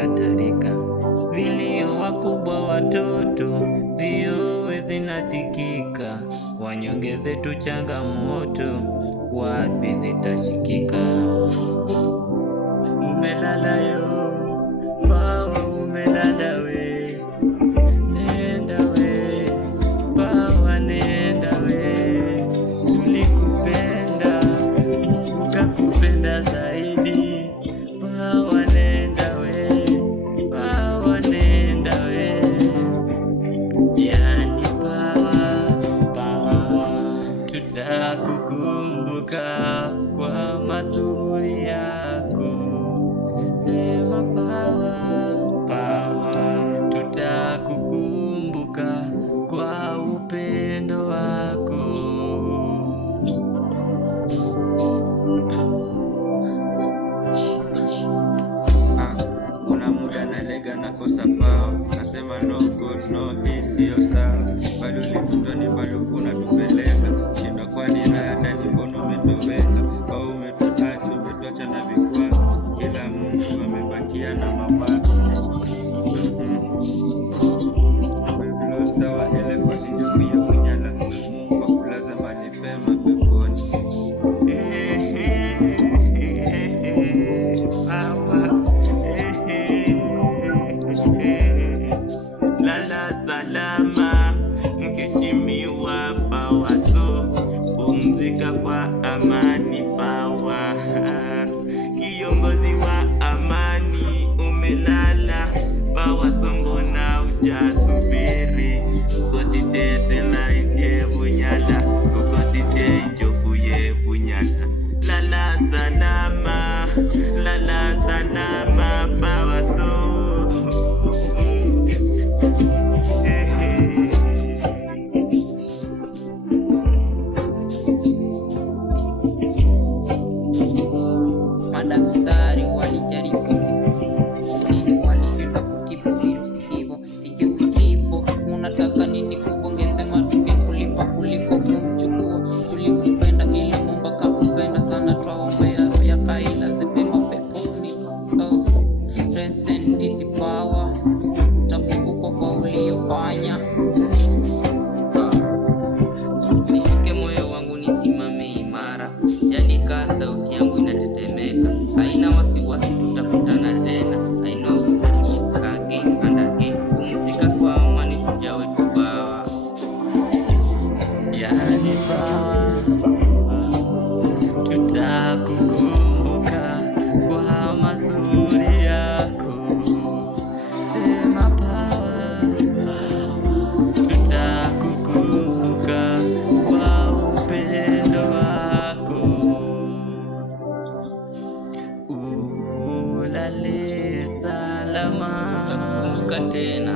kadhalika. Vilio wakubwa watoto, viowe zinasikika. Wanyonge zetu changamoto, wapi zitashikika? Umelala yo, Pawa umelala we, nenda we, Pawa nenda we. Tulikupenda, Mungu kakupenda zaidi. Pawa nenda we, Pawa nenda we. Yani Pawa, tutakukumbuka kwa mazuri yako. Sema Pawa, tutakukumbuka kwa upendo wako. Kuna muda nalega nakosa Pawa, nasema no good no, hii siyo sawa. Bado litutoni bado kuna tupeleka, shindwa kwani rada ni mbono umetoweka. Au umetuacha na vikwazo, ila Mungu amebakia na mawazo. We've lost our elephant in the fire kunyala, Mungu akulaze mahali pema peponi. Lala salama, mheshimiwa Pawa, so pumzika kwa amani Pawa. Kiongozi wa amani umelala Pawa, mbona hujasubiri? Ukositese laisi ye Bunyala, ukosite njofu ye Bunyala. Lala salama Pawa, so madaktari walijaribu, walishindwa kutibu virusi hivyo. Sijui kifo unataka nini kubongeze matuke kulipa kuliko kumchukua. Tulikupenda ila Mungu akakupenda sana, twaombea roho ya kailaze pema peponi. Rest in peace Pawa, utakumbukwa kwa uliyofanya. Nishike moyo wangu nisimame imara, jalika sauti yangu inatetemeka. Haina wasiwasi, tutakutana tena. I know again and again. Pumzika kwa amani, shujaa wetu Pawa. Yani Pawa, tutakukumbuka kwa mazuri yako. Sema Pawa, tutakukumbuka kwa upendo wako. Ulale salama, Tutakukumbuka tena.